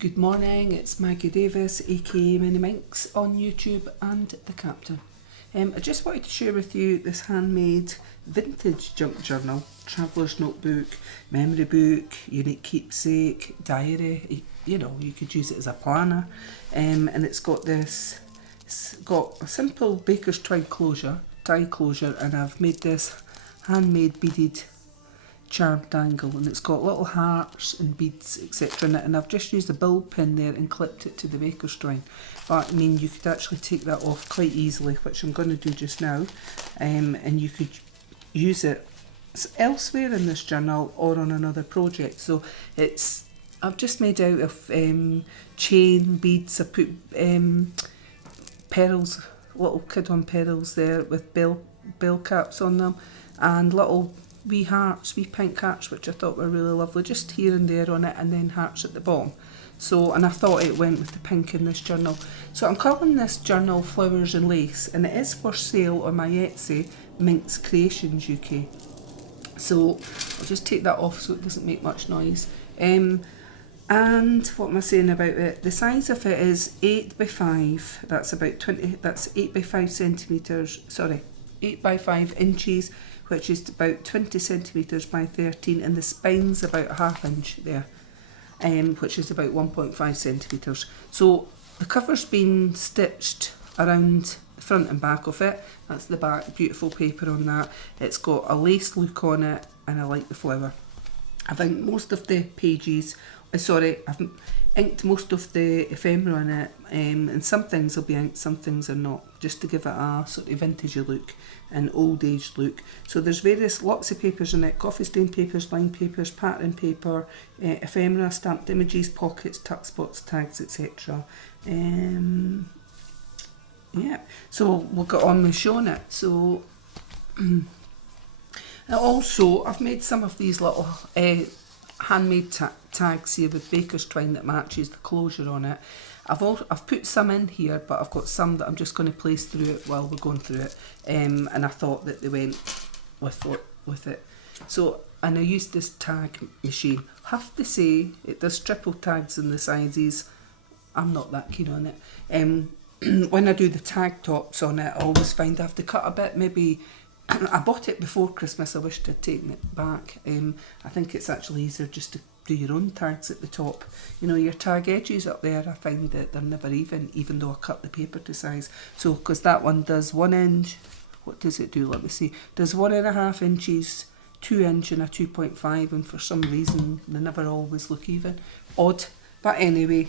Good morning, it's Maggie Davis, aka Mini Minx on YouTube and The Captain. I just wanted to share with you this handmade vintage junk journal, traveller's notebook, memory book, unique keepsake, diary. You know, you could use it as a planner. And it's got a simple baker's tie closure, and I've made this handmade beaded charm dangle, and it's got little hearts and beads etc in it, and I've just used a bill pin there and clipped it to the baker's twine. But I mean, you could actually take that off quite easily, which I'm going to do just now, and you could use it elsewhere in this journal or on another project. So I've just made out of chain beads. I put pearls, little kid on pearls there with bell caps on them, and little wee hearts, wee pink hearts, which I thought were really lovely, just here and there on it, and then hearts at the bottom. So, and I thought it went with the pink in this journal. So I'm calling this journal Flowers and Lace, and it is for sale on my Etsy, Minx Creations UK. So I'll just take that off so it doesn't make much noise. And what am I saying about it? The size of it is 8 by 5. That's about 20. That's 8 by 5 centimeters. Sorry, 8 by 5 inches, which is about 20 centimeters by 13, and the spine's about a ½ inch there, which is about 1.5 centimeters. So the cover's been stitched around the front and back of it. That's the back, beautiful paper on that. It's got a lace look on it, and I like the flower. I think most of the pages, I've inked most of the ephemera on it, and some things will be inked, some things are not, just to give it a sort of vintagey look, an old age look. So there's lots of papers in it: coffee stain papers, line papers, pattern paper, ephemera, stamped images, pockets, tuck spots, tags, etc. Yeah, so we'll get on with showing it. So also I've made some of these little handmade tags here with baker's twine that matches the closure on it. I've put some in here, but I've got some that I'm just going to place through it while we're going through it, and I thought that they went with it. So, and I used this tag machine. Have to say, it does triple tags in the sizes. I'm not that keen on it. When I do the tag tops on it, I always find I have to cut a bit. Maybe I bought it before Christmas. I wished I'd taken it back. I think it's actually easier just to do your own tags at the top. You know, your tag edges up there, I find that they're never even though I cut the paper to size. So, because that one does 1 inch, what does it do? Let me see. Does 1.5 inches, 2 inch and a 2.5, and for some reason they never always look even. Odd. But anyway,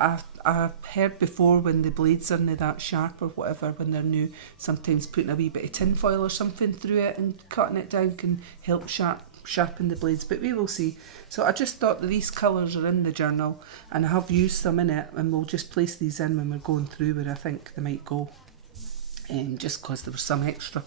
I've heard before when the blades are not that sharp or whatever, when they're new, sometimes putting a wee bit of tin foil or something through it and cutting it down can help sharpen the blades, but we will see. So I just thought that these colours are in the journal, and I have used some in it, and we'll just place these in when we're going through where I think they might go, just because there was some extra.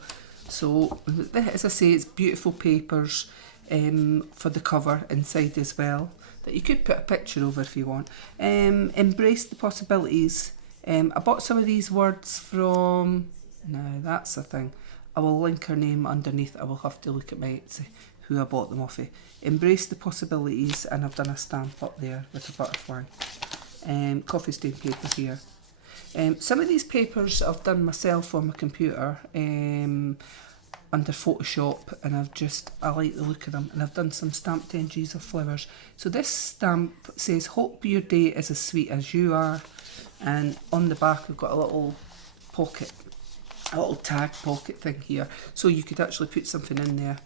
So as I say, it's beautiful papers for the cover inside as well, that you could put a picture over if you want. Embrace the possibilities. I bought some of these words from, no, that's the thing, I will link her name underneath. I will have to look at my Etsy who I bought them off of. Embrace the possibilities, and I've done a stamp up there with a butterfly. Coffee stain paper here. Some of these papers I've done myself on my computer under Photoshop, and I like the look of them, and I've done some stamped edges of flowers. So this stamp says, hope your day is as sweet as you are, and on the back I've got a little pocket, a little tag pocket thing here, so you could actually put something in there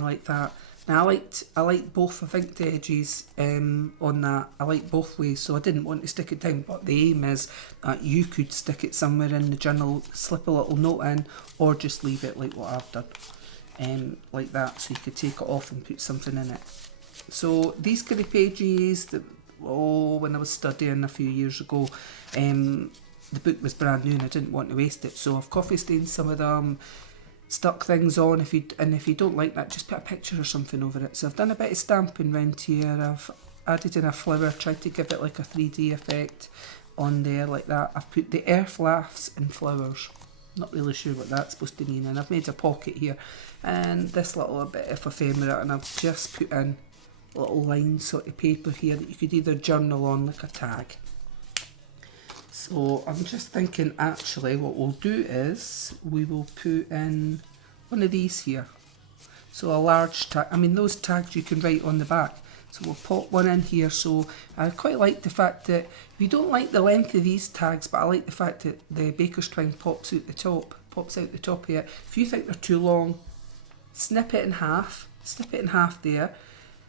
like that. Now I like both. I think the edges on that, I like both ways, so I didn't want to stick it down, but the aim is that you could stick it somewhere in the journal, slip a little note in, or just leave it like what I've done, like that, so you could take it off and put something in it. So these kind of pages, when I was studying a few years ago, the book was brand new and I didn't want to waste it, so I've coffee stained some of them, stuck things on. If you don't like that, just put a picture or something over it. So I've done a bit of stamping round here. I've added in a flower, tried to give it like a 3D effect on there like that. I've put the earth laughs and flowers. Not really sure what that's supposed to mean. And I've made a pocket here and this little bit of ephemera, and I've just put in little line sort of paper here that you could either journal on like a tag. So I'm just thinking actually what we'll do is we will put in one of these here. So a large tag, I mean those tags you can write on the back. So we'll pop one in here. So I quite like the fact that, if you don't like the length of these tags, but I like the fact that the baker's twine pops out the top here. If you think they're too long, snip it in half there.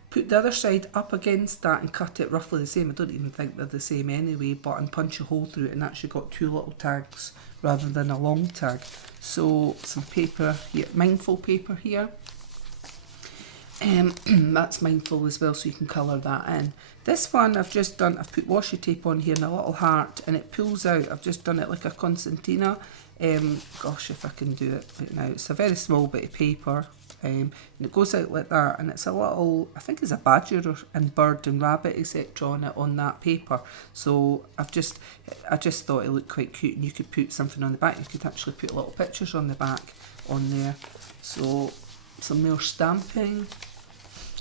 Put the other side up against that and cut it roughly the same. I don't even think they're the same anyway, but and punch a hole through it and actually got two little tags rather than a long tag. So some paper here, Mindful paper here. That's Mindful as well, so you can colour that in. This one I've just done, I've put washi tape on here and a little heart, and it pulls out. I've just done it like a concertina. Gosh, if I can do it right now. It's a very small bit of paper, and it goes out like that, and it's a little, I think it's a badger and bird and rabbit etc. on it on that paper. So I just thought it looked quite cute, and you could put something on the back. You could actually put little pictures on the back on there. So some more stamping.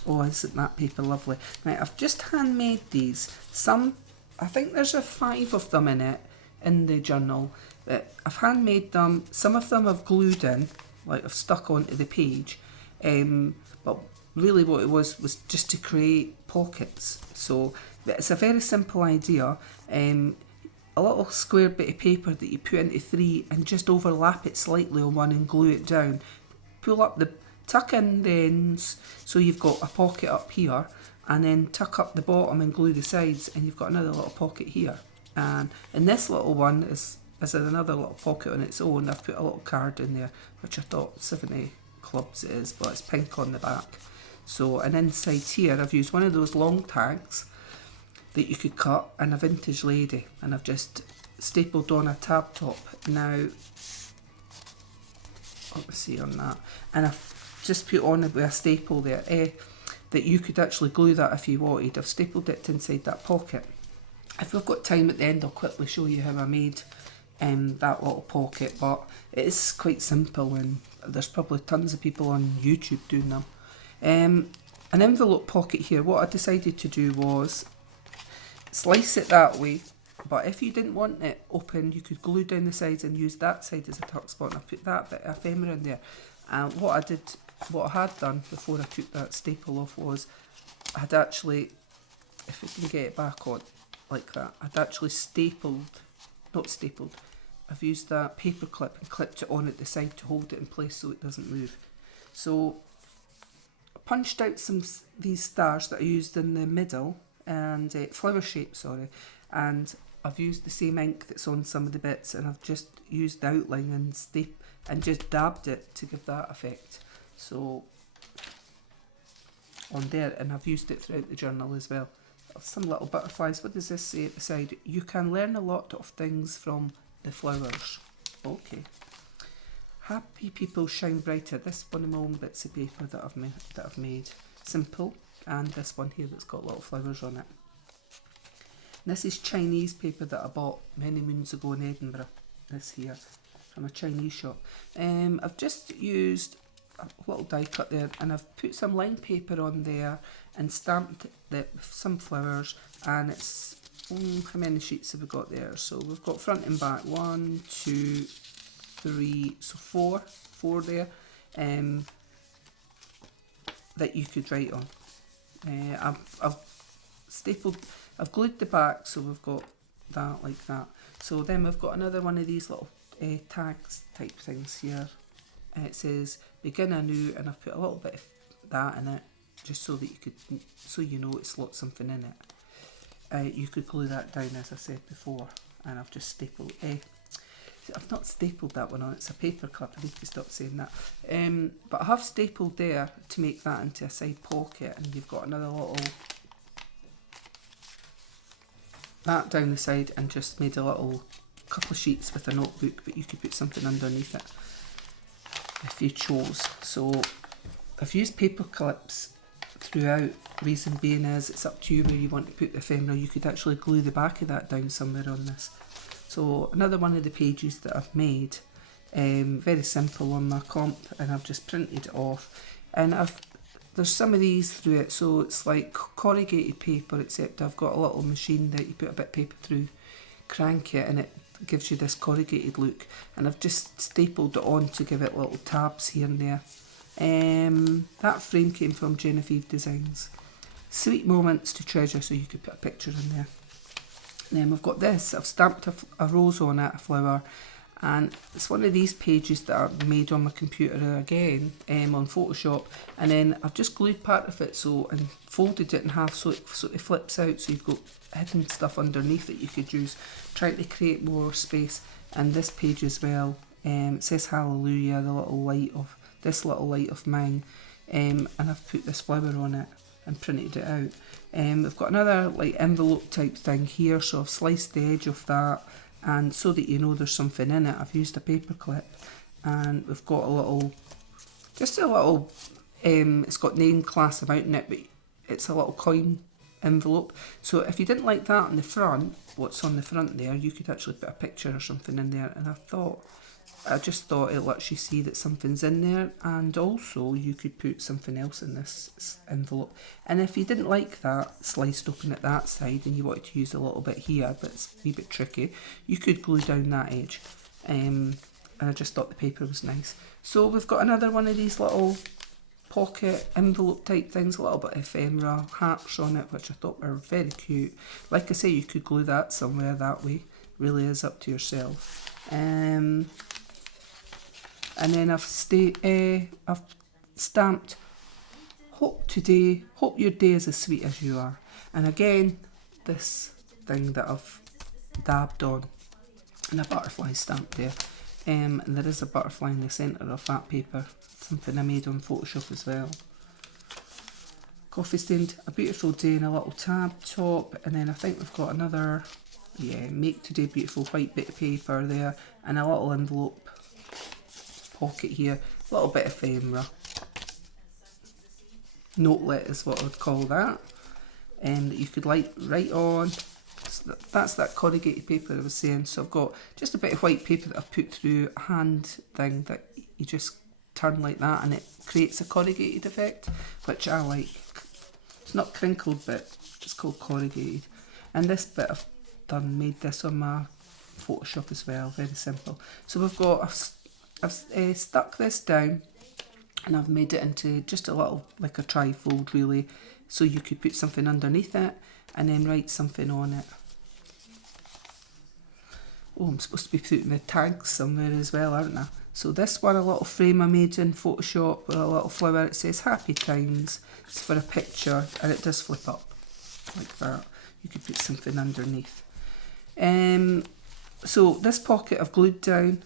Oh, isn't that paper lovely? Right, I've just handmade these. Some, I think there's 5 of them in it, in the journal. I've handmade them. Some of them I've glued in, like I've stuck onto the page. But really what it was just to create pockets. So it's a very simple idea. A little square bit of paper that you put into 3 and just overlap it slightly on one and glue it down. Tuck in the ends so you've got a pocket up here, and then tuck up the bottom and glue the sides, and you've got another little pocket here. And this little one is another little pocket on its own. I've put a little card in there, which I thought 70 clubs it is, but it's pink on the back. So, and inside here I've used one of those long tags that you could cut, and a vintage lady, and I've just stapled on a tab top. Now, let's see on that, and I've just put on with a staple there, that you could actually glue that if you wanted. I've stapled it inside that pocket. If we've got time at the end, I'll quickly show you how I made that little pocket, but it is quite simple, and there's probably tons of people on YouTube doing them. An envelope pocket here, what I decided to do was slice it that way, but if you didn't want it open, you could glue down the sides and use that side as a tuck spot, and I put that bit of ephemera in there. And what I had done before I took that staple off was, I had actually, if we can get it back on like that, I'd actually I've used that paper clip and clipped it on at the side to hold it in place so it doesn't move. So I punched out these stars that I used in the middle, and flower shape, sorry, and I've used the same ink that's on some of the bits, and I've just used the outline and just dabbed it to give that effect. So on there, and I've used it throughout the journal as well. Some little butterflies. What does this say at the side? You can learn a lot of things from the flowers. Okay. Happy people shine brighter. This one of my own bits of paper that I've made. Simple. And this one here that's got little flowers on it. And this is Chinese paper that I bought many moons ago in Edinburgh. This here, from a Chinese shop. I've just used a little die cut there, and I've put some line paper on there and stamped it with some flowers, and it's, how many sheets have we got there? So we've got front and back, 1, 2, 3, so four there, that you could write on. I've glued the back, so we've got that like that. So then we've got another one of these little tags type things here. It says begin anew, and I've put a little bit of that in it, just so that you know it's got something in it. You could glue that down, as I said before, and I've just stapled. I've not stapled that one on, it's a paper clip, I need to stop saying that. But I have stapled there to make that into a side pocket, and you've got another little, that down the side, and just made a little couple of sheets with a notebook, but you could put something underneath it if you chose. So I've used paper clips throughout. Reason being is, it's up to you where you want to put the ephemera. You could actually glue the back of that down somewhere on this. So another one of the pages that I've made, very simple on my comp, and I've just printed it off, and I've there's some of these through it, so it's like corrugated paper, except I've got a little machine that you put a bit of paper through, crank it, and it gives you this corrugated look. And I've just stapled it on to give it little tabs here and there. That frame came from Genevieve Designs. Sweet moments to treasure, so you could put a picture in there. And then we've got this. I've stamped a rose on it, a flower. And it's one of these pages that are made on my computer again, on Photoshop. And then I've just glued part of it and folded it in half so it flips out, so you've got hidden stuff underneath that you could use, trying to create more space. And this page as well, it says hallelujah, this little light of mine. And I've put this flower on it and printed it out. We've got another like envelope type thing here, so I've sliced the edge of that. And so that you know there's something in it, I've used a paper clip, and we've got just a little, it's got name, class, amount in it, but it's a little coin envelope. So if you didn't like that on the front, what's on the front there, you could actually put a picture or something in there. And I just thought it lets you see that something's in there, and also you could put something else in this envelope. And if you didn't like that sliced open at that side and you wanted to use a little bit here, but it's a wee bit tricky, you could glue down that edge. And I just thought the paper was nice. So we've got another one of these little pocket envelope type things, a little bit ephemera, hearts on it, which I thought were very cute. Like I say, you could glue that somewhere that way. Really is up to yourself. And then I've stamped hope your day is as sweet as you are. And again, this thing that I've dabbed on, and a butterfly stamp there. And there is a butterfly in the centre of that paper, something I made on Photoshop as well. Coffee stained, a beautiful day, and a little tab top. And then I think we've got another, make today beautiful white bit of paper there, and a little envelope pocket here, a little bit of ephemera. Notelet is what I would call that. That you could write on. So that's that corrugated paper I was saying. So I've got just a bit of white paper that I've put through a hand thing that you just turn like that, and it creates a corrugated effect, which I like. It's not crinkled, but it's called corrugated. And this bit I've made this on my Photoshop as well, very simple. So I've stuck this down, and I've made it into just a little, like a trifold really, so you could put something underneath it and then write something on it. Oh, I'm supposed to be putting the tags somewhere as well, aren't I? So this one, a little frame I made in Photoshop with a little flower. It says happy times. It's for a picture, and it does flip up like that. You could put something underneath. So this pocket I've glued down,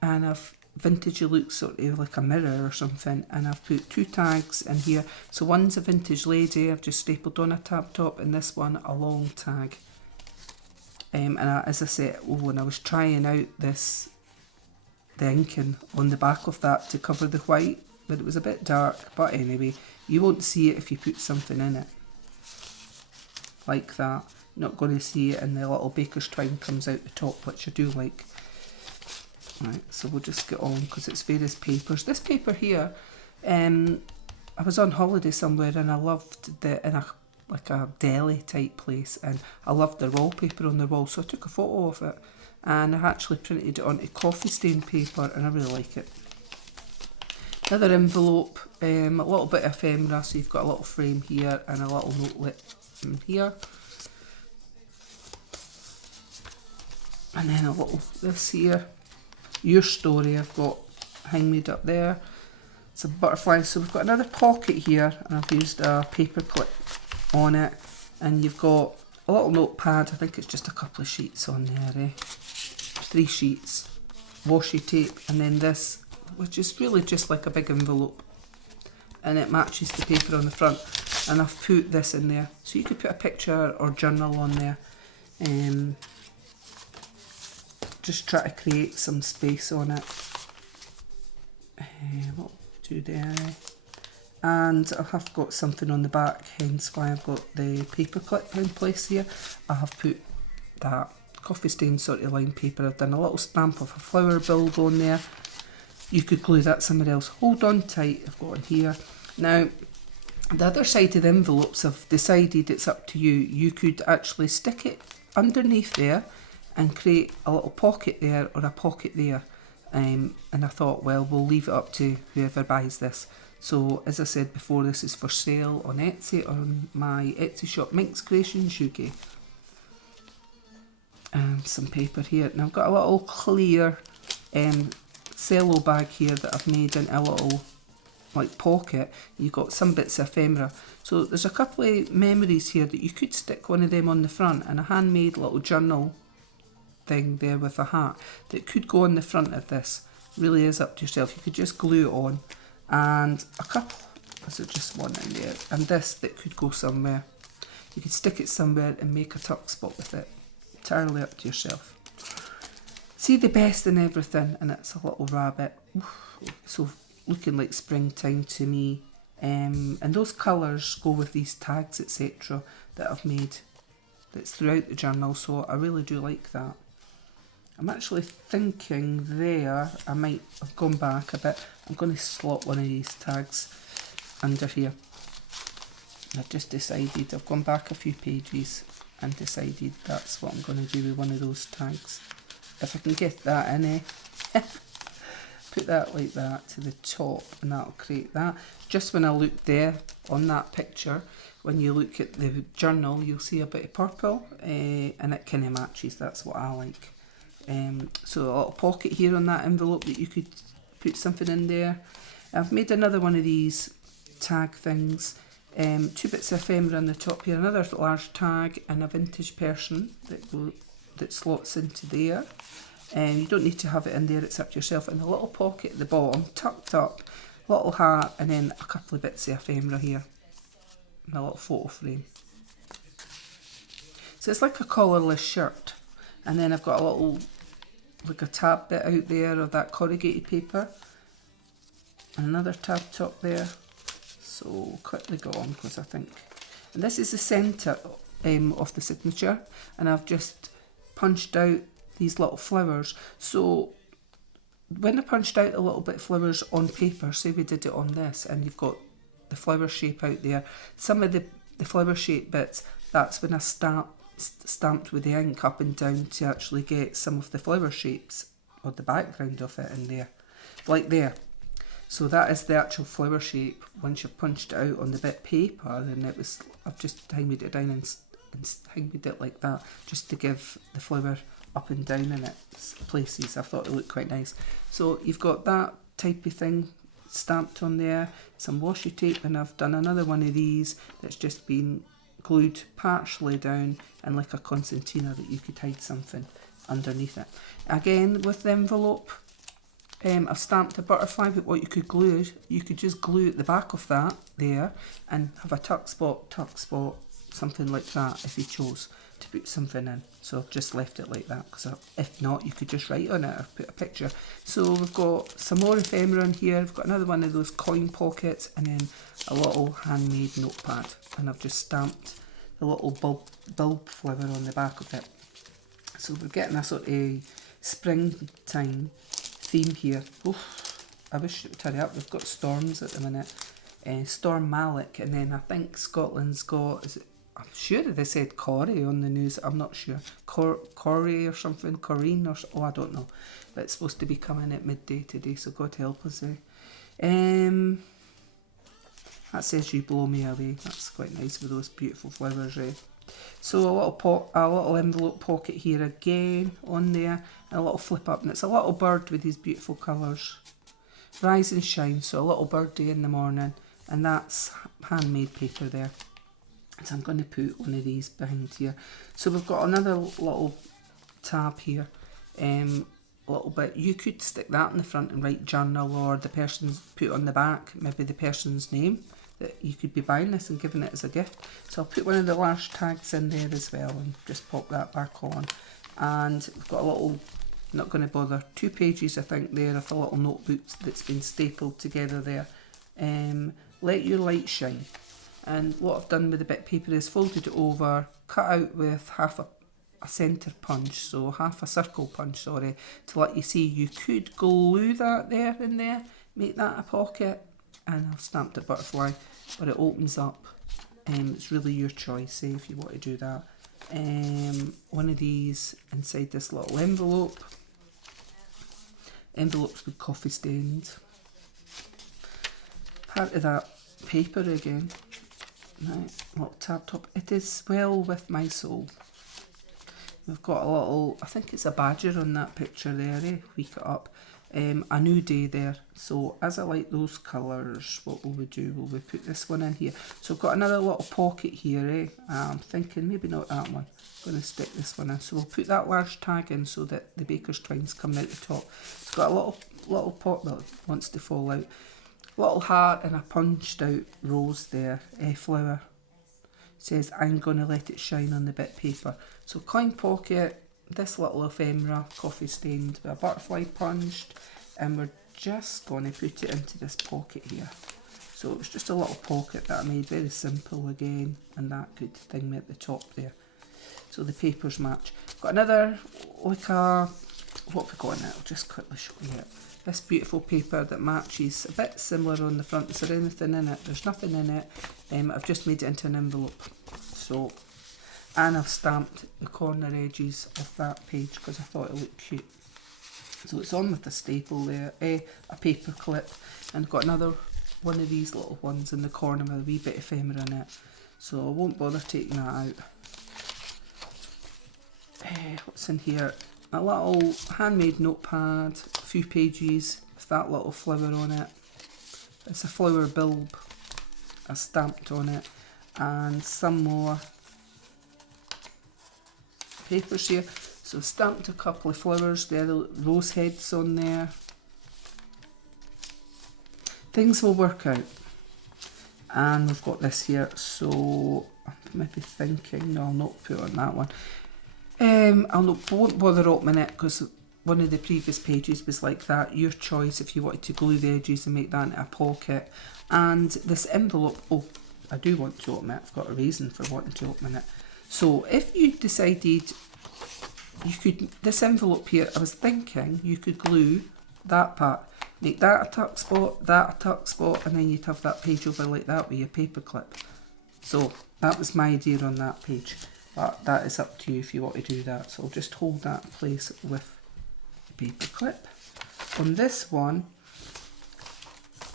and I've vintage look sort of like a mirror or something, and I've put 2 tags in here. So one's a vintage lady, I've just stapled on a tab top, and this one a long tag. As I said, when I was trying out the inking on the back of that to cover the white, but it was a bit dark. But anyway, you won't see it if you put something in it like that. You're not going to see it, and the little baker's twine comes out the top, which I do like. Right, so we'll just get on because it's various papers. This paper here, I was on holiday somewhere, and I loved in a deli type place, and I loved the wallpaper on the wall, so I took a photo of it, and I actually printed it onto coffee stain paper, and I really like it. Another envelope, a little bit of ephemera, so you've got a little frame here and a little notelet in here. And then a little, this here, your story, I've got handmade up there. It's a butterfly. So we've got another pocket here, and I've used a paper clip on it. And you've got a little notepad. I think it's just a couple of sheets on there. 3 sheets, washi tape, and then this, which is really just like a big envelope. And it matches the paper on the front. And I've put this in there. So you could put a picture or journal on there. Just try to create some space on it. What do there? And I have got something on the back, hence why I've got the paper clip in place here. I have put that coffee stain sort of lined paper. I've done a little stamp of a flower bulb on there. You could glue that somewhere else. Hold on tight, I've got in here. Now, the other side of the envelopes, I've decided it's up to you. You could actually stick it underneath there and create a little pocket there or a pocket there. And I thought, well, we'll leave it up to whoever buys this. So, as I said before, this is for sale on Etsy, on my Etsy shop, Minx Creations UK. Some paper here. Now, I've got a little clear cello bag here that I've made into a little like pocket. You've got some bits of ephemera. So there's a couple of memories here that you could stick one of them on the front, and a handmade little journal thing there with a hat that could go on the front of this. Really is up to yourself. You could just glue it on, and a couple, is it just one in there, and this that could go somewhere. You could stick it somewhere and make a tuck spot with it. Entirely up to yourself. See the best in everything, and it's a little rabbit. So looking like springtime to me. And those colours go with these tags, etc. that I've made. That's throughout the journal, so I really do like that. I'm actually thinking there, I might have gone back a bit. I'm going to slot one of these tags under here. I've just decided, I've gone back a few pages and decided that's what I'm going to do with one of those tags. If I can get that in, put that like that to the top, and that'll create that. Just when I look there on that picture, when you look at the journal, you'll see a bit of purple, and it kind of matches. That's what I like. So a little pocket here on that envelope that you could put something in there. I've made another one of these tag things. 2 bits of ephemera on the top here, another large tag, and a vintage person that slots into there. You don't need to have it in there, it's up to yourself. And a little pocket at the bottom, tucked up, little hat, and then a couple of bits of ephemera here, and a little photo frame. So it's like a collarless shirt. And then I've got a little, like a tab bit out there of that corrugated paper, and another tab top there. So quickly go on, because I think, and this is the centre of the signature, and I've just punched out these little flowers. So when I punched out a little bit of flowers on paper, say we did it on this, and you've got the flower shape out there, some of the flower shape bits, that's when I stamped with the ink up and down to actually get some of the flower shapes or the background of it in there, like there. So that is the actual flower shape once you've punched it out on the bit of paper, and it was, I've just hanged it down and hanged it like that, just to give the flower up and down in its places. I thought it looked quite nice. So you've got that type of thing stamped on there, some washi tape, and I've done another one of these that's just been glued partially down, and like a concertina that you could hide something underneath it. Again, with the envelope, I've stamped a butterfly, but what you could glue is, you could just glue at the back of that there and have a tuck spot, something like that if you chose to put something in. So I've just left it like that, because if not, you could just write on it or put a picture. So we've got some more ephemera in here. We've got another one of those coin pockets, and then a little handmade notepad. And I've just stamped the little bulb flower on the back of it. So we're getting a sort of springtime theme here. Oof, I wish it would hurry up. We've got storms at the minute. Storm Malik, and then I think Scotland's got, is it, I'm sure they said Corrie on the news, I'm not sure. Corrie or something, Corrine or oh, I don't know. But it's supposed to be coming at midday today, so God help us. That says You Blow Me Away. That's quite nice with those beautiful flowers. So a little envelope pocket here again on there, and a little flip up, and it's a little bird with these beautiful colours. Rise and shine, so a little birdie in the morning, and that's handmade paper there. So I'm going to put one of these behind here. So we've got another little tab here, little bit. You could stick that in the front and write journal, or the person's put on the back, maybe the person's name, that you could be buying this and giving it as a gift. So I'll put one of the large tags in there as well and just pop that back on. And we've got a little, not going to bother, 2 pages I think there of a little notebook that's been stapled together there. Let Your Light Shine. And what I've done with the bit of paper is folded it over, cut out with half a centre punch, so half a circle punch, sorry, to let you see. You could glue that there in there, make that a pocket, and I've stamped a butterfly, but it opens up. It's really your choice, if you want to do that. One of these inside this little envelope. Envelopes with coffee stains. Part of that paper again. Right, little tab top. It is well with my soul. We've got a little, I think it's a badger on that picture there, Week it up. A new day there. So as I like those colours, what will we do? Will we put this one in here? So I've got another little pocket here, I'm thinking maybe not that one. I'm going to stick this one in. So we'll put that large tag in so that the baker's twine's coming out the top. It's got a little pot that wants to fall out. Little heart and a punched out rose there, flower. Says I'm gonna let it shine on the bit paper. So coin pocket, this little ephemera, coffee stained with a butterfly punched, and we're just gonna put it into this pocket here. So it was just a little pocket that I made, very simple again, and that good thing at the top there. So the papers match. Got another, like a, what have we got in it? I'll just quickly show you it. This beautiful paper that matches, a bit similar on the front. Is there anything in it? There's nothing in it. I've just made it into an envelope. So, and I've stamped the corner edges of that page because I thought it looked cute. So it's on with a staple there, a paper clip, and got another one of these little ones in the corner with a wee bit of ephemera in it. So I won't bother taking that out. What's in here? A little handmade notepad, a few pages with that little flower on it. It's a flower bulb, I stamped on it, and some more papers here. So stamped a couple of flowers there, the rose heads on there. Things will work out. And we've got this here, so I'm maybe thinking, no, I'll not put on that one. Won't bother opening it because one of the previous pages was like that. Your choice if you wanted to glue the edges and make that into a pocket. And this envelope, oh, I do want to open it. I've got a reason for wanting to open it. So if you decided you could, this envelope here, I was thinking you could glue that part, make that a tuck spot, that a tuck spot, and then you'd have that page over like that with your paper clip. So that was my idea on that page. But that is up to you if you want to do that. So I'll just hold that in place with the paper clip. On this one,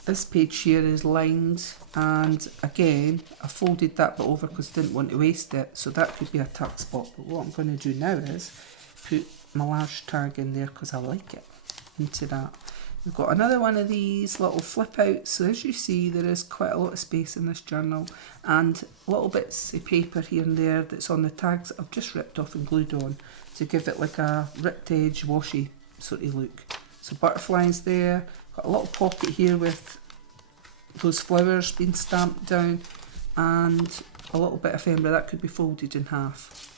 this page here is lined, and again I folded that bit over because I didn't want to waste it, so that could be a tuck spot. But what I'm going to do now is put my large tag in there because I like it, into that. We've got another one of these little flip outs. So as you see, there is quite a lot of space in this journal, and little bits of paper here and there that's on the tags I've just ripped off and glued on to give it like a ripped edge washy sort of look. So butterflies there, got a little pocket here with those flowers being stamped down, and a little bit of ephemera that could be folded in half.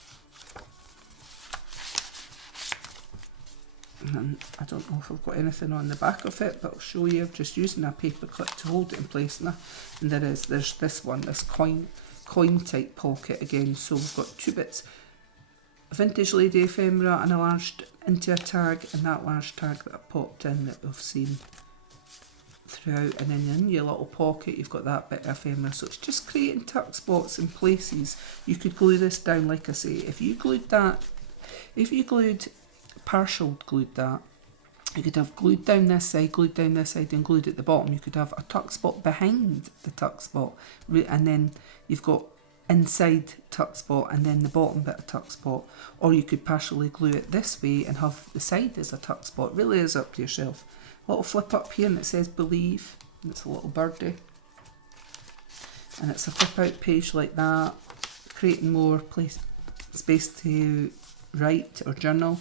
And I don't know if I've got anything on the back of it, but I'll show you. I'm just using a paper clip to hold it in place now. And there's this one, this coin type pocket again. So we've got two bits, a vintage lady ephemera enlarged into a tag, and that large tag that I popped in that we've seen throughout. And then in your little pocket you've got that bit of ephemera. So it's just creating tuck spots in places. You could glue this down, like I say. If you glued partial glued that, you could have glued down this side, and glued at the bottom. You could have a tuck spot behind the tuck spot, and then you've got inside tuck spot and then the bottom bit of tuck spot. Or you could partially glue it this way and have the side as a tuck spot. It really is up to yourself. A little flip up here and it says believe, and it's a little birdie. And it's a flip out page like that, creating more space to write or journal.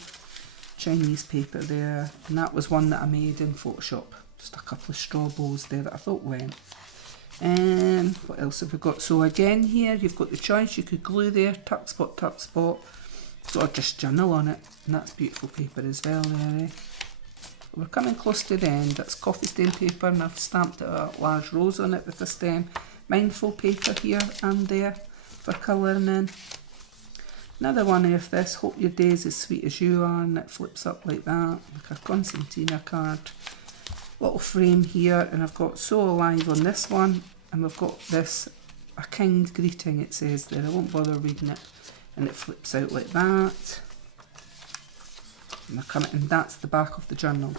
Chinese paper there, and that was one that I made in Photoshop. Just a couple of straw bows there that I thought went. And what else have we got? So again here you've got the choice. You could glue there, tuck spot, or just journal on it, and that's beautiful paper as well there. We're coming close to the end. That's coffee stain paper, and I've stamped a large rose on it with a stem. Mindful paper here and there for colouring in. Another one of this, hope your day is as sweet as you are, and it flips up like that, like a concertina card. little frame here, and I've got So Alive on this one, and we've got this, A Kind Greeting it says there. I won't bother reading it. And it flips out like that. And that's the back of the journal.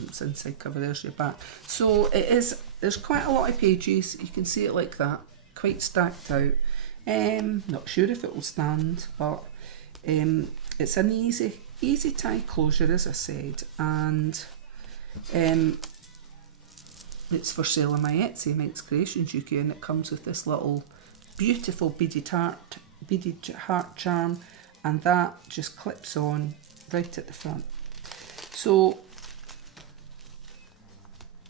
It's inside cover, there's your back. So there's quite a lot of pages. You can see it like that, quite stacked out. Not sure if it will stand, but it's an easy tie closure, as I said, and it's for sale on my Etsy, Minx Creations UK, and it comes with this little beautiful beaded heart charm, and that just clips on right at the front. So,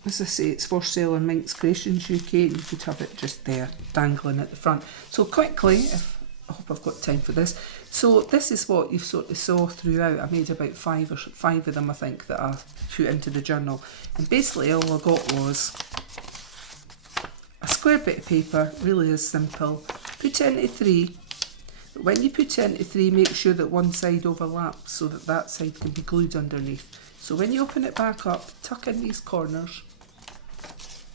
as I say, it's for sale on Minx Creations UK, and you could have it just there, dangling at the front. So quickly, I hope I've got time for this. So this is what you sort of saw throughout. I made about five of them, I think, that I put into the journal. And basically all I got was a square bit of paper, really is simple. Put it into three. But when you put it into three, make sure that one side overlaps so that that side can be glued underneath. So when you open it back up, tuck in these corners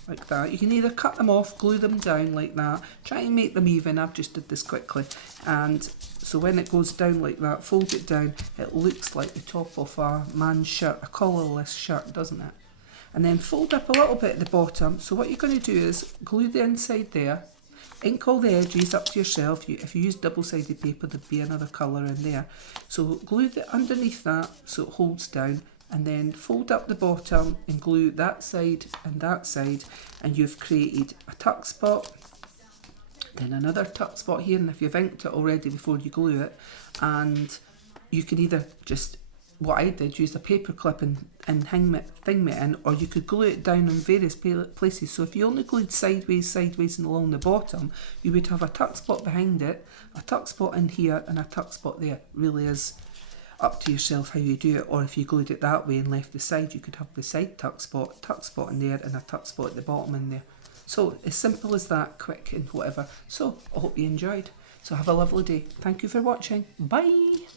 like that. You can either cut them off, glue them down like that, try and make them even. I've just did this quickly. And so when it goes down like that, fold it down, it looks like the top of a man's shirt, a collarless shirt, doesn't it? And then fold up a little bit at the bottom. So what you're going to do is glue the inside there, ink all the edges up to yourself. If you use double-sided paper, there'd be another colour in there. So glue it underneath that so it holds down, and then fold up the bottom and glue that side, and you've created a tuck spot, then another tuck spot here, and if you've inked it already before you glue it, and you can either just, what I did, use a paper clip and thing it in, or you could glue it down in various places. So if you only glued sideways and along the bottom, you would have a tuck spot behind it, a tuck spot in here, and a tuck spot there. It really is up to yourself how you do it. Or if you glued it that way and left the side, you could have the side tuck spot in there, and a tuck spot at the bottom in there. So as simple as that, quick and whatever. So I hope you enjoyed. So have a lovely day. Thank you for watching. Bye.